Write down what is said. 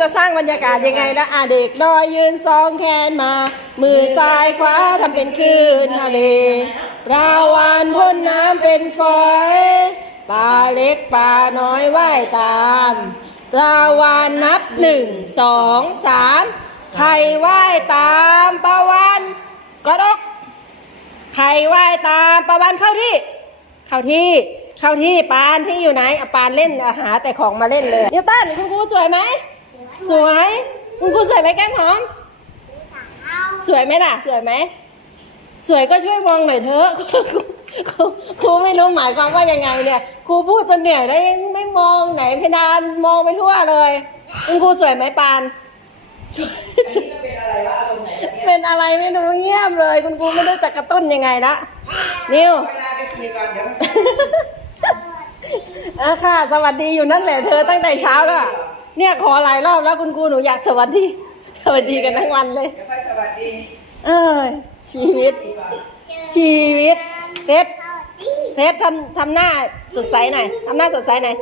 จะสร้างบรรยากาศยังไงนะอะเด็กน้อยยืนสองแขนมา มือซ้ายขวาทำเป็นคลื่นทะเลปลาวานพ่นน้ำเป็นฝอยปลาเล็กปลาน้อยว่ายตามปลาวานนับหนึ่งสองสามใครว่ายตามปลาวานกอดอกใครว่ายตามปลาวานเข้าที่ เข้าที่เข้าที่ปานที่อยู่ไหนอะปานเล่นอะหาแต่ของมาเล่นเลยนิวตันคุณครูสวยไหม สวยคุณครูสวยไหมแก้มหอม สวยไหมล่ะ สวยไหม สวยก็ช่วยมองหน่อยเถอะครูครูไม่รู้หมายความว่ายังไงเนี่ยครูพูดจนเหนื่อยแล้วยังไม่มองไหนเพดานมองไปทั่วเลยคุณครูสวยไหมปานสวยสวยเป็นอะไรไม่รู้เงียบเลย คุณครูไม่รู้จะกระตุ้นยังไงละนิวเวลาไปฉี่ก่อนเดี๋ยวอะค่ะ สวัสดีอยู่นั่นแหละเธอตั้งแต่เช้าแล้วอะ เนี่ยขอหลายรอบแล้วคุณครูหนูอยากสวัสดี สวัสดีกันทั้งวันเลย เดี๋ยวค่อยสวัสดีเอ้ยชีวิต ชีวิตเฟสเฟสทำทำหน้าสดใสหน่อยทำหน้าสดใสหน่อย